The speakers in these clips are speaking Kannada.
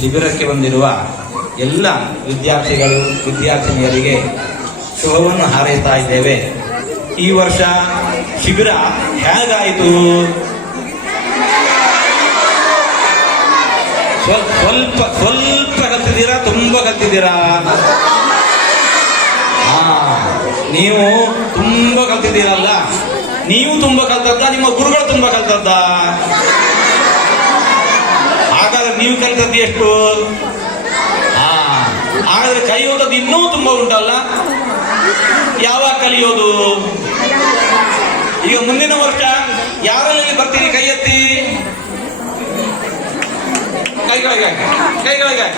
ಶಿಬಿರಕ್ಕೆ ಬಂದಿರುವ ಎಲ್ಲ ವಿದ್ಯಾರ್ಥಿಗಳು, ವಿದ್ಯಾರ್ಥಿನಿಯರಿಗೆ ಶುಭವನ್ನು ಹಾರೈಸ್ತಾ ಇದ್ದೇವೆ. ಈ ವರ್ಷ ಶಿಬಿರ ಹೇಗಾಯಿತು? ಸ್ವಲ್- ಸ್ವಲ್ಪ ಸ್ವಲ್ಪ ಕಲ್ತಿದ್ದೀರಾ? ತುಂಬ ಕಲ್ತಿದ್ದೀರಾ? ಹಾ, ನೀವು ತುಂಬ ಕಲ್ತಿದ್ದೀರಲ್ಲ? ನೀವು ತುಂಬ ಕಲ್ತದ್ದ? ನಿಮ್ಮ ಗುರುಗಳು ತುಂಬ ಕಲ್ತದ್ದ? ಕಲ್ತದ್ದು ಎಷ್ಟು? ಹಾ ಹಾಗಾದ್ರೆ ಕಲಿಯೋದದ್ದು ಇನ್ನೂ ತುಂಬಾ ಉಂಟಲ್ಲ? ಯಾವಾಗ ಕಲಿಯೋದು? ಈಗ ಮುಂದಿನ ವರ್ಷ, ಯಾರಲ್ಲಿ ಬರ್ತೀರಿ ಕೈ ಎತ್ತಿ? ಕೈಗಳಿಗೆ ಕೈಗಳಿಗೆ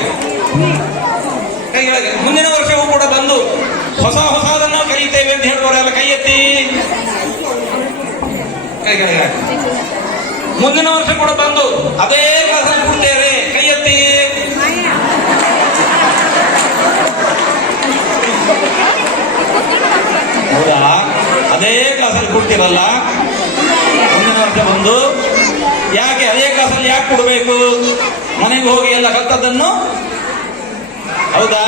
ಮುಂದಿನ ವರ್ಷವೂ ಕೂಡ ಬಂದು ಹೊಸ ಹೊಸದನ್ನು ಕಲಿತೇವೆ ಅಂತ ಹೇಳುವವರೆಲ್ಲ ಕೈ ಎತ್ತಿ? ಕೈಗಳಿಗೆ ಮುಂದಿನ ವರ್ಷ ಕೂಡ ಬಂದು ಅದೇ ಕ್ಲಾಸಲ್ಲಿ ಕೊಡ್ತೇವೆ ಕೈ ಎತ್ತಿ ಹೌದಾ? ಅದೇ ಕ್ಲಾಸಲ್ಲಿ ಕೊಡ್ತೀರಲ್ಲ? ಮುಂದಿನ ವರ್ಷ ಬಂದು. ಯಾಕೆ? ಅದೇ ಕ್ಲಾಸಲ್ಲಿ ಯಾಕೆ ಕೊಡಬೇಕು? ಮನೆಗೆ ಹೋಗಿ ಎಲ್ಲ ಕಲ್ತದ್ದನ್ನು? ಹೌದಾ?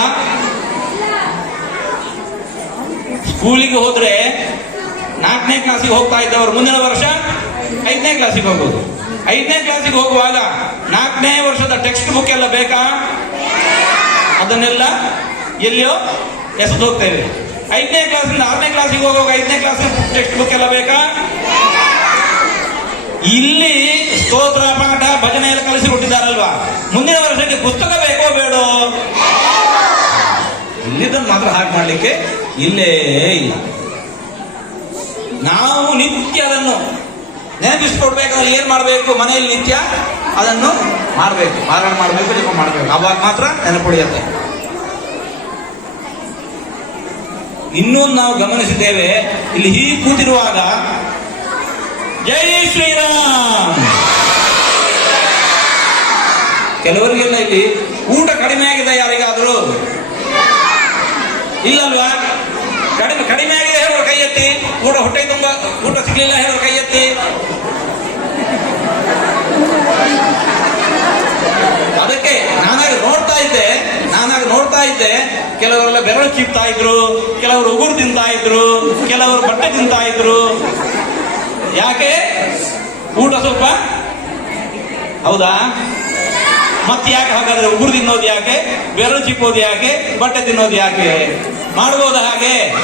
ಸ್ಕೂಲಿಗೆ ಹೋದ್ರೆ ನಾಲ್ಕನೇ ಕ್ಲಾಸಿಗೆ ಹೋಗ್ತಾ ಇದ್ದವರು ಮುಂದಿನ ವರ್ಷ? ಐದನೇ ಕ್ಲಾಸಿಗೆ ಹೋಗೋದು. ಐದನೇ ಕ್ಲಾಸಿಗೆ ಹೋಗುವಾಗ ನಾಲ್ಕನೇ ವರ್ಷದ ಟೆಕ್ಸ್ಟ್ ಬುಕ್ ಎಲ್ಲ ಬೇಕಾ? ಅದನ್ನೆಲ್ಲ ಎಲ್ಲಿಯೋ ಎಸೆದು ಹೋಗ್ತೇವೆ ಐದನೇ ಕ್ಲಾಸಿಂದ ಆರನೇ ಕ್ಲಾಸಿಗೆ ಹೋಗುವಾಗ ಐದನೇ ಕ್ಲಾಸ್ ಟೆಕ್ಸ್ಟ್ ಬುಕ್ ಎಲ್ಲ ಬೇಕಾ? ಇಲ್ಲಿ ಸ್ತೋತ್ರ, ಪಾಠ, ಭಜನೆ ಎಲ್ಲ ಕಲಿಸಿ ಕೊಟ್ಟಿದ್ದಾರಲ್ವಾ? ಮುಂದಿನ ವರ್ಷಕ್ಕೆ ಪುಸ್ತಕ ಬೇಕೋ ಬೇಡೋ? ಇಲ್ಲಿದ್ದನ್ನು ಮಾತ್ರ ಹಾಗೆ ಮಾಡಲಿಕ್ಕೆ ಇಲ್ಲೇ ಇಲ್ಲ. ನಾವು ನಿತ್ಯ ಅದನ್ನು ನೆನಪಿಸ್ಕೊಡ್ಬೇಕಾದ್ರೆ ಏನ್ ಮಾಡಬೇಕು? ಮನೆಯಲ್ಲಿ ನಿತ್ಯ ಅದನ್ನು ಮಾಡಬೇಕು. ಮಾರಾಟ ಮಾಡಬೇಕು, ಜಪ ಮಾಡಬೇಕು. ಅವಾಗ ಮಾತ್ರ ನೆನಪುಳಿಯುತ್ತೆ ಇನ್ನೊಂದು ನಾವು ಗಮನಿಸಿದ್ದೇವೆ, ಇಲ್ಲಿ ಹೀಗೆ ಕೂತಿರುವಾಗ, ಜೈ ಶ್ರೀರಾಮ್! ಕೆಲವರಿಗೆಲ್ಲ ಇಲ್ಲಿ ಊಟ ಕಡಿಮೆ ಆಗಿದೆ, ಯಾರಿಗಾದರೂ? ಇಲ್ಲಲ್ವಾ? ಕಡಿಮೆ ಕಡಿಮೆ ಆಗಿದೆ ಹೇಳುವ ಕೈ ಎತ್ತಿ ಊಟ ಹೊಟ್ಟೆ ತುಂಬ, ಊಟ ಸಿಗ್ಲಿಲ್ಲ ಹೇಳುವ ಕೆಲವರೆಲ್ಲ ಬೆರಳು ಚೀಪ್ತಾ ಇದ್ರು, ಕೆಲವರು ಉಗುರು ತಿಂತಾ ಇದ್ರು, ಕೆಲವರು ಬಟ್ಟೆ ತಿಂತಾ ಇದ್ರು. ಯಾಕೆ? ಊಟ ಸ್ವಲ್ಪ? ಹೌದಾ? ಮತ್ತೆ ಯಾಕೆ ಹಾಗಾದ್ರೆ ಉಗುರು ತಿನ್ನೋದು ಯಾಕೆ? ಬೆರಳು ಚಿಪ್ಪೋದು ಯಾಕೆ? ಬಟ್ಟೆ ತಿನ್ನೋದು ಯಾಕೆ? ಮಾಡ್ಬೋದಾ ಹಾಗೆ?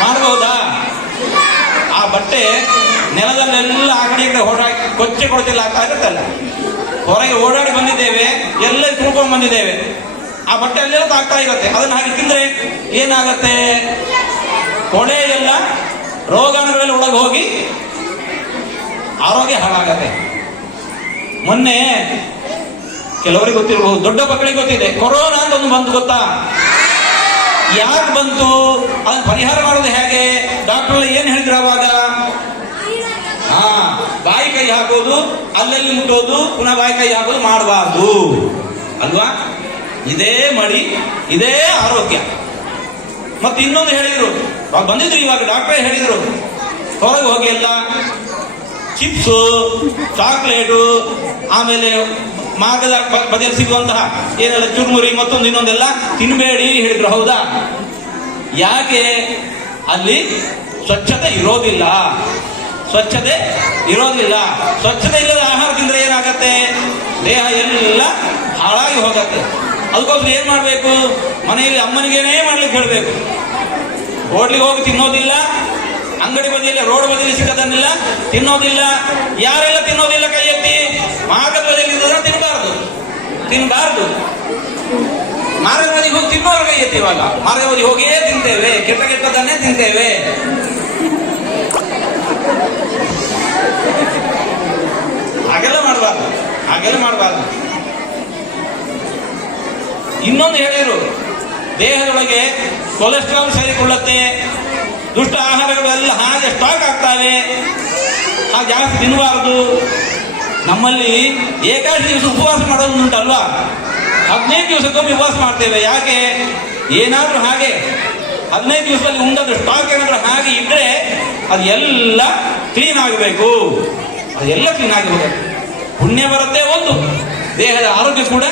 ಮಾಡ್ಬೋದಾ? ಆ ಬಟ್ಟೆ ನೆಲದಲ್ಲೆಲ್ಲ ಆ ಕಡೆ ಕಡೆ ಹೊರಗೆ ಕೊಚ್ಚೆ ಕೊಡ್ತಿಲ್ಲ ಆಗ್ತಾ ಇರುತ್ತಲ್ಲ? ಹೊರಗೆ ಓಡಾಡಿ ಬಂದಿದ್ದೇವೆ ಎಲ್ಲ ತುಂಬಿಕೊಂಡು ಬಂದಿದ್ದೇವೆ? ಆ ಬಟ್ಟೆ ಅಲ್ಲೆಲ್ಲ ತಾಗ್ತಾ ಇರುತ್ತೆ. ಅದನ್ನ ಹಾಗೆ ತಿಂದ್ರೆ ಏನಾಗತ್ತೆ? ಕೊಳೆ ಎಲ್ಲ ರೋಗಾಣುಗಳೆಲ್ಲ ಒಳಗೆ ಹೋಗಿ ಆರೋಗ್ಯ ಹಾಳಾಗತ್ತೆ. ಮೊನ್ನೆ ಕೆಲವರಿಗೆ ಗೊತ್ತಿರಬಹುದು, ದೊಡ್ಡ ಮಕ್ಕಳಿಗೆ ಗೊತ್ತಿದೆ, ಕೊರೋನಾ ಅಂತ ಒಂದು ಬಂತು ಗೊತ್ತಾ? ಯಾಕೆ ಬಂತು? ಅದನ್ನ ಪರಿಹಾರ ಮಾಡೋದು ಹೇಗೆ? ಡಾಕ್ಟರ್ ಏನ್ ಹೇಳಿದ್ರು ಅವಾಗ? ಹಾ, ಬಾಯಿ ಕೈ ಹಾಕೋದು, ಅಲ್ಲಲ್ಲಿ ಮುಟ್ಟೋದು, ಪುನಃ ಬಾಯಿ ಕೈ ಹಾಕೋದು ಮಾಡಬಾರ್ದು. ಅಲ್ವಾ? ಇದೇ ಮಡಿ, ಇದೇ ಆರೋಗ್ಯ. ಮತ್ತೆ ಇನ್ನೊಂದು ಹೇಳಿದ್ರು ಬಂದಿದ್ರು ಇವಾಗ ಡಾಕ್ಟ್ರೇ ಹೇಳಿದ್ರು, ಹೊರಗೆ ಹೋಗಿ ಎಲ್ಲ ಚಿಪ್ಸು ಚಾಕ್ಲೇಟು ಆಮೇಲೆ ಮಾರ್ಗದ ಬದಲು ಸಿಗುವಂತಹ ಏನೆಲ್ಲ ಚುರುಮುರಿ, ಮತ್ತೊಂದು ಇನ್ನೊಂದೆಲ್ಲ ತಿನ್ಬೇಡಿ ಹೇಳಿದ್ರು, ಹೌದಾ? ಯಾಕೆ? ಅಲ್ಲಿ ಸ್ವಚ್ಛತೆ ಇರೋದಿಲ್ಲ. ಸ್ವಚ್ಛತೆ ಇರೋದಿಲ್ಲ. ಸ್ವಚ್ಛತೆ ಇಲ್ಲದ ಆಹಾರ ತಿಂದ್ರೆ ಏನಾಗತ್ತೆ? ದೇಹ ಎಲ್ಲ ಹಾಳಾಗಿ ಹೋಗತ್ತೆ. ಅದಕ್ಕೋಸ್ಕರ ಏನು ಮಾಡಬೇಕು? ಮನೆಯಲ್ಲಿ ಅಮ್ಮನಿಗೇನೇ ಮಾಡ್ಲಿಕ್ಕೆ ಹೇಳಬೇಕು. ಹೋಟ್ಲಿಗೆ ಹೋಗಿ ತಿನ್ನೋದಿಲ್ಲ, ಅಂಗಡಿ ಬದಿಯಲ್ಲಿ ರೋಡ್ ಬದಿಯಲ್ಲಿ ಸಿಕ್ಕದನ್ನೆಲ್ಲ ತಿನ್ನೋದಿಲ್ಲ. ಯಾರೆಲ್ಲ ತಿನ್ನೋದಿಲ್ಲ ಕೈ ಎತ್ತಿ ಮಾರ್ಗದ ಬದಿಯಲ್ಲಿ ಇದ್ದದನ್ನ ತಿನ್ನಬಾರ್ದು ತಿನ್ನಬಾರ್ದು ಮಾರ್ಗದ ಬದಿಗೆ ಹೋಗಿ ತಿನ್ನೋರು ಕೈ ಎತ್ತಿ ಇವಾಗ ಮಾರ್ಗ ಹೋಗಿಯೇ ತಿಂತೇವೆ, ಕೆಟ್ಟ ಕೆಟ್ಟದನ್ನೇ ತಿಂತೇವೆ. ಹಾಗೆಲ್ಲ ಮಾಡಬಾರ್ದು. ಹಾಗೆಲ್ಲ ಮಾಡಬಾರ್ದು. ಇನ್ನೊಂದು ಹೇಳಿರು, ದೇಹದೊಳಗೆ ಕೊಲೆಸ್ಟ್ರಾಲ್ ಸೇರಿಕೊಳ್ಳುತ್ತೆ, ದುಷ್ಟ ಆಹಾರಗಳೆಲ್ಲ ಹಾಗೆ ಸ್ಟಾಕ್ ಆಗ್ತಾವೆ, ಹಾಗೆ ಜಾಸ್ತಿ ತಿನ್ನಬಾರದು ನಮ್ಮಲ್ಲಿ ಏಕಾದಶಿ ದಿವಸ ಉಪವಾಸ ಮಾಡೋದು ಉಂಟಲ್ವಾ? ಹದಿನೈದು ದಿವಸಕ್ಕೊಮ್ಮೆ ಉಪವಾಸ ಮಾಡ್ತೇವೆ. ಯಾಕೆ? ಏನಾದರೂ ಹಾಗೆ. ಹದಿನೈದು ದಿವಸದಲ್ಲಿ ಉಂಡದ್ದು ಸ್ಟಾಕ್ ಏನಾದರೂ ಹಾಗೆ ಇದ್ರೆ ಅದು ಎಲ್ಲ ಕ್ಲೀನ್ ಆಗಬೇಕು. ಅದೆಲ್ಲ ಕ್ಲೀನ್ ಆಗಿ ಹೋಗುತ್ತೆ. ಪುಣ್ಯ ಬರುತ್ತೆ ಒಂದು. ದೇಹದ ಆರೋಗ್ಯ ಕೂಡ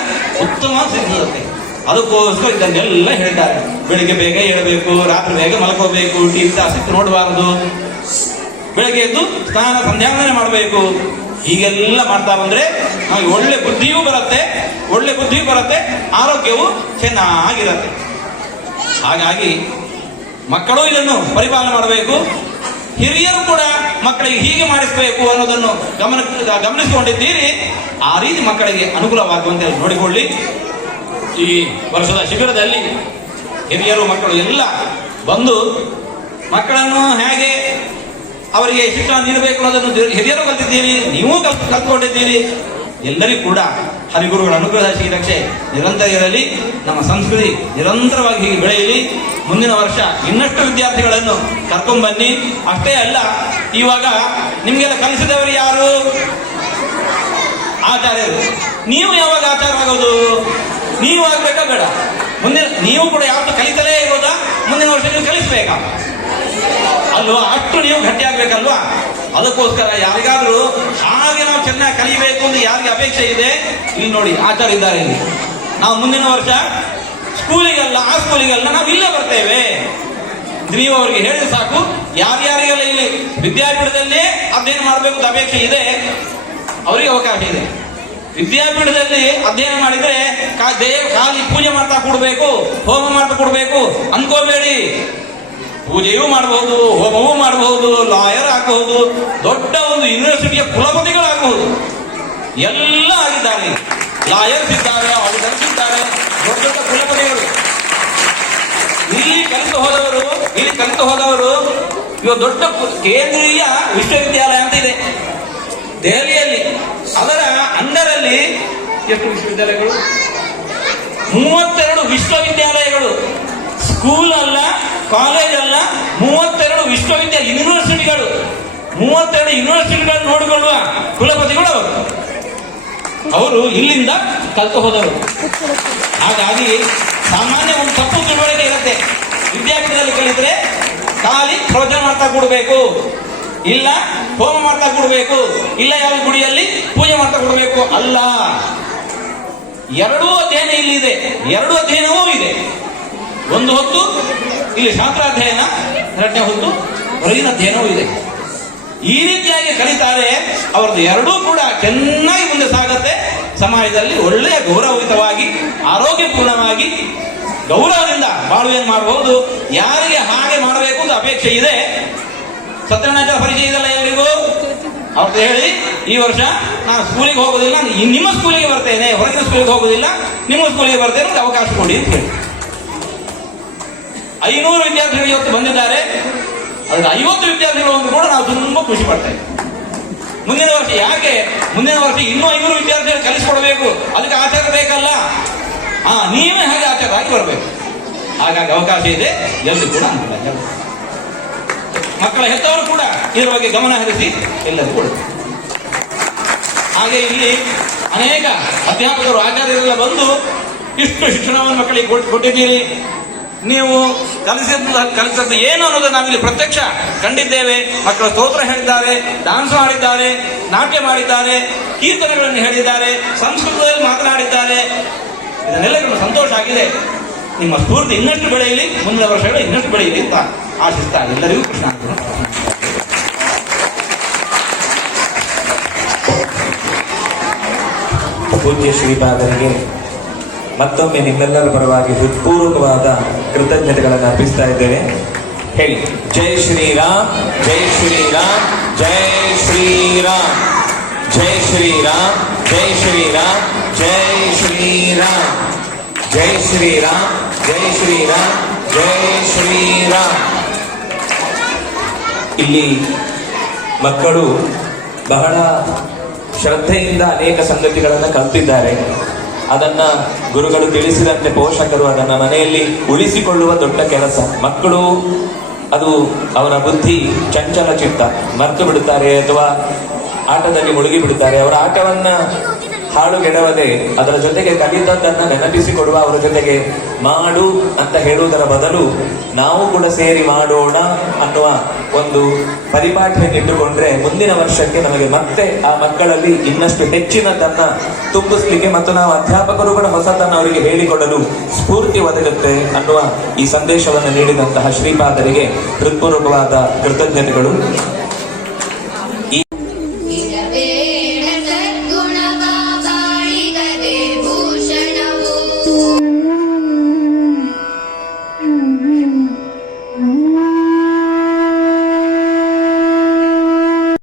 ಉತ್ತಮ ಸಿಗ್ತದೆ. ಅದಕ್ಕೋಸ್ಕರ ಇದನ್ನೆಲ್ಲ ಹೇಳ್ತಾರೆ. ಬೆಳಿಗ್ಗೆ ಬೇಗ ಹೇಳಬೇಕು ರಾತ್ರಿ ಬೇಗ ಮಲ್ಕೋಬೇಕು ಟಿವಿ ಆಸಕ್ತಿ ನೋಡಬಾರದು. ಬೆಳಗ್ಗೆ ಎದ್ದು ಸ್ನಾನ, ಸಂಧ್ಯಾವಂದನೆ ಮಾಡಬೇಕು. ಹೀಗೆಲ್ಲ ಮಾಡ್ತಾ ಬಂದ್ರೆ ನಮಗೆ ಒಳ್ಳೆ ಬುದ್ಧಿಯೂ ಬರುತ್ತೆ, ಒಳ್ಳೆ ಬುದ್ಧಿಯೂ ಬರುತ್ತೆ, ಆರೋಗ್ಯವು ಚೆನ್ನಾಗಿರುತ್ತೆ. ಹಾಗಾಗಿ ಮಕ್ಕಳು ಇದನ್ನು ಪರಿಪಾಲನೆ ಮಾಡಬೇಕು. ಹಿರಿಯರು ಕೂಡ ಮಕ್ಕಳಿಗೆ ಹೀಗೆ ಮಾಡಿಸಬೇಕು ಅನ್ನೋದನ್ನು ಗಮನ, ಗಮನಿಸಿಕೊಂಡಿದ್ದೀರಿ. ಆ ರೀತಿ ಮಕ್ಕಳಿಗೆ ಅನುಕೂಲವಾಗುವಂತೆ ನೋಡಿಕೊಳ್ಳಿ. ಈ ವರ್ಷದ ಶಿಬಿರದಲ್ಲಿ ಹಿರಿಯರು, ಮಕ್ಕಳು ಎಲ್ಲ ಬಂದು ಮಕ್ಕಳನ್ನು ಹೇಗೆ ಅವರಿಗೆ ಶಿಕ್ಷಣ ನೀಡಬೇಕು ಅನ್ನೋದನ್ನು ಹಿರಿಯರು ಕಲ್ತಿದ್ದೀರಿ, ನೀವು ಕಲ್, ಕಲ್ತ್ಕೊಂಡಿದ್ದೀರಿ. ಎಲ್ಲರಿಗೂ ಕೂಡ ಹರಿಗುರುಗಳ ಅನುಗ್ರಹ ಶ್ರೀರಕ್ಷೆ ನಿರಂತರ ಇರಲಿ, ನಮ್ಮ ಸಂಸ್ಕೃತಿ ನಿರಂತರವಾಗಿ ಹೀಗೆ ಬೆಳೆಯಲಿ. ಮುಂದಿನ ವರ್ಷ ಇನ್ನಷ್ಟು ವಿದ್ಯಾರ್ಥಿಗಳನ್ನು ಕರ್ಕೊಂಡ್ಬನ್ನಿ ಅಷ್ಟೇ ಅಲ್ಲ, ಇವಾಗ ನಿಮಗೆಲ್ಲ ಕಲಿಸಿದವರು ಯಾರು? ಆಚಾರ್ಯರು. ನೀವು ಯಾವಾಗ ಆಚಾರವಾಗೋದು ನೀವು ಆಗ್ಬೇಕಾ ಬೇಡ. ಮುಂದಿನ, ನೀವು ಕೂಡ ಯಾವತ್ತು ಕಲಿತಲೇ ಇರೋದಾ? ಮುಂದಿನ ವರ್ಷ ನೀವು ಕಲಿಸ್ಬೇಕಾ? ಅಲ್ವಾ? ಅಷ್ಟು ನೀವು ಗಟ್ಟಿ ಆಗ್ಬೇಕಲ್ವಾ? ಅದಕ್ಕೋಸ್ಕರ ಯಾರಿಗಾದ್ರೂ ಹಾಗೆ ನಾವು ಚೆನ್ನಾಗಿ ಕಲಿಬೇಕು ಅಂತ ಯಾರಿಗೆ ಅಪೇಕ್ಷೆ ಇದೆ, ಇಲ್ಲಿ ನೋಡಿ ಆಚಾರ ಇದ್ದಾರೆ ಇಲ್ಲಿ. ನಾವು ಮುಂದಿನ ವರ್ಷ ಸ್ಕೂಲಿಗೆಲ್ಲ, ಆ ಸ್ಕೂಲಿಗೆಲ್ಲ ನಾವು ಇಲ್ಲೇ ಬರ್ತೇವೆ. ನೀವು ಅವರಿಗೆ ಹೇಳಿದ್ರೆ ಸಾಕು, ಯಾರ್ಯಾರಿಗೆಲ್ಲ ಇಲ್ಲಿ ವಿದ್ಯಾಪೀಠದಲ್ಲಿ ಅದೇನು ಮಾಡಬೇಕು ಅಂತ ಅಪೇಕ್ಷೆ ಇದೆ, ಅವರಿಗೆ ಅವಕಾಶ ಇದೆ. ವಿದ್ಯಾಪೀಠದಲ್ಲಿ ಅಧ್ಯಯನ ಮಾಡಿದ್ರೆ ದೇವ ಖಾಲಿ ಪೂಜೆ ಮಾಡ್ತಾ ಕೊಡ್ಬೇಕು, ಹೋಮ ಮಾಡ್ತಾ ಕೊಡ್ಬೇಕು, ಅನ್ಕೋಬೇಡಿ. ಪೂಜೆಯೂ ಮಾಡಬಹುದು, ಹೋಮವೂ ಮಾಡಬಹುದು, ಲಾಯರ್ ಆಗಬಹುದು, ದೊಡ್ಡ ಒಂದು ಯೂನಿವರ್ಸಿಟಿಯ ಕುಲಪತಿಗಳಾಗಬಹುದು. ಎಲ್ಲ ಆಗಿದ್ದಾರೆ. ಲಾಯರ್ಸ್ ಇದ್ದಾರೆ, ಆಡಿಟರ್ಸ್ ಇದ್ದಾರೆ, ದೊಡ್ಡ ದೊಡ್ಡ ಕುಲಪತಿಗಳು. ಇಲ್ಲಿ ಕಲಿತು ಹೋದವರು, ಇಲ್ಲಿ ಕಲಿತು ಹೋದವರು, ಇವಾಗ ದೊಡ್ಡ ಕೇಂದ್ರೀಯ ವಿಶ್ವವಿದ್ಯಾಲಯ ಅಂತ ಇದೆ. ದೆಹಲಿಯಲ್ಲಿ, ಅದರ ಅಂಡರಲ್ಲಿ ಎಷ್ಟು ವಿಶ್ವವಿದ್ಯಾಲಯಗಳು? ಮೂವತ್ತೆರಡು ವಿಶ್ವವಿದ್ಯಾಲಯಗಳು. ಸ್ಕೂಲ್ ಅಲ್ಲ ಕಾಲೇಜ್ ಅಲ್ಲ, ಮೂವತ್ತೆರಡು ವಿಶ್ವವಿದ್ಯಾಲಯ ಯೂನಿವರ್ಸಿಟಿಗಳು ಮೂವತ್ತೆರಡು ಯೂನಿವರ್ಸಿಟಿಗಳನ್ನು ನೋಡಿಕೊಳ್ಳುವ ಕುಲಪತಿಗಳು ಅವರು. ಅವರು ಇಲ್ಲಿಂದ ಕಲ್ತು ಹೋದವರು. ಹಾಗಾಗಿ ಸಾಮಾನ್ಯ ಒಂದು ತಪ್ಪು ತಿಳುವಳಿಕೆ ಇರುತ್ತೆ. ವಿದ್ಯಾಪೀಠದಲ್ಲಿ ಕಲಿತರೆ ಖಾಲಿ ಪ್ರವಚನ ಮಾಡ್ತಾ ಕೊಡಬೇಕು. ಇಲ್ಲ, ಹೋಮ ಮಾಡ್ತಾ ಕೊಡಬೇಕು. ಇಲ್ಲ ಯಾವ ಗುಡಿಯಲ್ಲಿ? ಪೂಜೆ ಮಾಡ್ತಾ ಕೊಡಬೇಕು. ಅಲ್ಲ. ಎರಡೂ ಅಧ್ಯಯನ ಇಲ್ಲಿದೆ ಎರಡೂ ಅಧ್ಯಯನವೂ ಇದೆ. ಒಂದು ಹೊತ್ತು, ಇಲ್ಲಿ ಶಾಸ್ತ್ರಾಧ್ಯಯನ, ಎರಡನೇ ಹೊತ್ತು, ಹೊರಗಿನ ಅಧ್ಯಯನವೂ ಇದೆ. ಈ ರೀತಿಯಾಗಿ ಕಲಿತಾರೆ. ಅವ್ರದ್ದು ಎರಡೂ ಕೂಡ ಚೆನ್ನಾಗಿ ಮುಂದೆ ಸಾಗತ್ತೆ. ಸಮಾಜದಲ್ಲಿ ಒಳ್ಳೆಯ ಗೌರವಯುತವಾಗಿ, ಆರೋಗ್ಯಪೂರ್ಣವಾಗಿ, ಗೌರವದಿಂದ ಬಾಳುವೆಯನ್ನು ಮಾಡಬಹುದು? ಯಾರಿಗೆ ಹಾಗೆ ಮಾಡಬೇಕು ಅಂತ ಅಪೇಕ್ಷೆ ಇದೆ. ಸತ್ಯನಾರಾಯಣ ಪರಿಚಯ ಇದೆಲ್ಲ ಎಲ್ಲರಿಗೂ ಅವ್ರದ್ದು ಹೇಳಿ, ಈ ವರ್ಷ ನಾನು ಸ್ಕೂಲಿಗೆ ಹೋಗೋದಿಲ್ಲ ನಿಮ್ಮ ಸ್ಕೂಲಿಗೆ ಬರ್ತೇನೆ, ಹೊರಗಿನ ಸ್ಕೂಲಿಗೆ ಹೋಗೋದಿಲ್ಲ, ನಿಮ್ಮ ಸ್ಕೂಲಿಗೆ ಬರ್ತೇನೆ ಅಂತ ಅವಕಾಶ ಕೊಡಿ ಅಂತ ಹೇಳಿ. ಐನೂರು ವಿದ್ಯಾರ್ಥಿಗಳು ಇವತ್ತು ಬಂದಿದ್ದಾರೆ. ಅದ್ರ ಐವತ್ತು ವಿದ್ಯಾರ್ಥಿಗಳು ಒಂದು ಕೂಡ ನಾವು ತುಂಬಾ ಖುಷಿ ಪಡ್ತೇವೆ. ಮುಂದಿನ ವರ್ಷ ಯಾಕೆ? ಮುಂದಿನ ವರ್ಷ ಇನ್ನೂ ಐನೂರು ವಿದ್ಯಾರ್ಥಿಗಳು ಕಲಿಸ್ಕೊಡ್ಬೇಕು. ಅದಕ್ಕೆ ಆಚಾರ ಬೇಕಲ್ಲ. ಹಾ, ನೀವೇ ಹಾಗೆ ಆಚಾರ ಆಗಿ ಬರಬೇಕು. ಹಾಗಾಗಿ ಅವಕಾಶ ಇದೆ. ಎಲ್ಲರೂ ಕೂಡ ಇದೆ. ಮಕ್ಕಳ ಹೆತ್ತವರು ಕೂಡ ಇದರ ಬಗ್ಗೆ ಗಮನ ಹರಿಸಿ ಎಲ್ಲರೂ ಕೂಡ. ಹಾಗೆ ಇಲ್ಲಿ ಅನೇಕ ಅಧ್ಯಾಪಕರು, ಆಚಾರ್ಯರೆಲ್ಲ ಬಂದು ಇಷ್ಟು ಶಿಕ್ಷಣವನ್ನು ಮಕ್ಕಳಿಗೆ ಕೊಟ್- ಕೊಟ್ಟಿದ್ದೀರಿ. ನೀವು ಕಲಿಸಿದ ಕಲಿಸಿದ್ದು ಏನು ಅನ್ನೋದು ನಾವಿಲ್ಲಿ ಪ್ರತ್ಯಕ್ಷ ಕಂಡಿದ್ದೇವೆ. ಮಕ್ಕಳು ಸ್ತೋತ್ರ ಹೇಳಿದ್ದಾರೆ ಡಾನ್ಸ್ ಮಾಡಿದ್ದಾರೆ, ನಾಟ್ಯ ಮಾಡಿದ್ದಾರೆ, ಕೀರ್ತನೆಗಳನ್ನು ಹೇಳಿದ್ದಾರೆ, ಸಂಸ್ಕೃತದಲ್ಲಿ ಮಾತನಾಡಿದ್ದಾರೆ. ಇದನ್ನೆಲ್ಲ ಕಂಡು ಸಂತೋಷ ಆಗಿದೆ. ನಿಮ್ಮ ಸ್ಫೂರ್ತಿ ಇನ್ನಷ್ಟು ಬೆಳೆಯಲಿ ಮುಂದಿನ ವರ್ಷಗಳು ಇನ್ನಷ್ಟು ಬೆಳೆಯಲಿ ಅಂತ ಆಶಿಸ್ತಾ ಎಲ್ಲರಿಗೂ ಕೃಷ್ಣ. ಪೂಜ್ಯ ಶ್ರೀಪಾದರಿಗೆ ಮತ್ತೊಮ್ಮೆ ನಿಮ್ಮೆಲ್ಲರ ಪರವಾಗಿ ಹೃತ್ಪೂರ್ವಕವಾದ ಕೃತಜ್ಞತೆಗಳನ್ನು ಅರ್ಪಿಸ್ತಾ ಇದ್ದೇವೆ. ಹೇಳಿ. ಜೈ ಶ್ರೀರಾಮ್ ಜೈ ಶ್ರೀರಾಮ್ ಜೈ ಶ್ರೀರಾಮ್. ಜೈ ಶ್ರೀರಾಮ್ ಜೈ ಶ್ರೀರಾಮ್ ಜೈ ಶ್ರೀರಾಮ್. ಜೈ ಶ್ರೀರಾಮ್. ಜೈ ಶ್ರೀರಾಮ್ ಜಯ ಶ್ರೀರಾಮ್. ಇಲ್ಲಿ ಮಕ್ಕಳು ಬಹಳ ಶ್ರದ್ಧೆಯಿಂದ ಅನೇಕ ಸಂಗತಿಗಳನ್ನು ಕಲ್ತಿದ್ದಾರೆ. ಅದನ್ನ ಗುರುಗಳು ತಿಳಿಸಿದಂತೆ ಪೋಷಕರು ಅದನ್ನ ಮನೆಯಲ್ಲಿ ಉಳಿಸಿಕೊಳ್ಳುವ ದೊಡ್ಡ ಕೆಲಸ. ಮಕ್ಕಳು ಅದು ಅವರ ಬುದ್ಧಿ ಚಂಚಲ ಚಿತ್ತ ಮರೆತು ಬಿಡುತ್ತಾರೆ ಅಥವಾ ಆಟದಲ್ಲಿ ಮುಳುಗಿ ಬಿಡುತ್ತಾರೆ. ಅವರ ಆಟವನ್ನ ಹಾಳುಗೆಡವದೆ ಅದರ ಜೊತೆಗೆ ಕಲಿತದ್ದನ್ನ ನೆನಪಿಸಿಕೊಡುವ ಅವರ ಜೊತೆಗೆ ಮಾಡು ಅಂತ ಹೇಳುವುದರ ಬದಲು ನಾವು ಕೂಡ ಸೇರಿ ಮಾಡೋಣ ಅನ್ನುವ ಒಂದು ಪರಿಪಾಠವನ್ನು ಇಟ್ಟುಕೊಂಡ್ರೆ ಮುಂದಿನ ವರ್ಷಕ್ಕೆ ನಮಗೆ ಮತ್ತೆ ಆ ಮಕ್ಕಳಲ್ಲಿ ಇನ್ನಷ್ಟು ಹೆಚ್ಚಿನದನ್ನ ತುಂಬಿಸ್ಲಿಕ್ಕೆ ಮತ್ತು ನಾವು ಅಧ್ಯಾಪಕರು ಕೂಡ ಹೊಸತನ್ನ ಅವರಿಗೆ ಹೇಳಿಕೊಡಲು ಸ್ಫೂರ್ತಿ ಒದಗುತ್ತೆ ಅನ್ನುವ ಈ ಸಂದೇಶವನ್ನು ನೀಡಿದಂತಹ ಶ್ರೀಪಾದರಿಗೆ ಹೃತ್ಪೂರ್ವಕವಾದ ಕೃತಜ್ಞತೆಗಳು.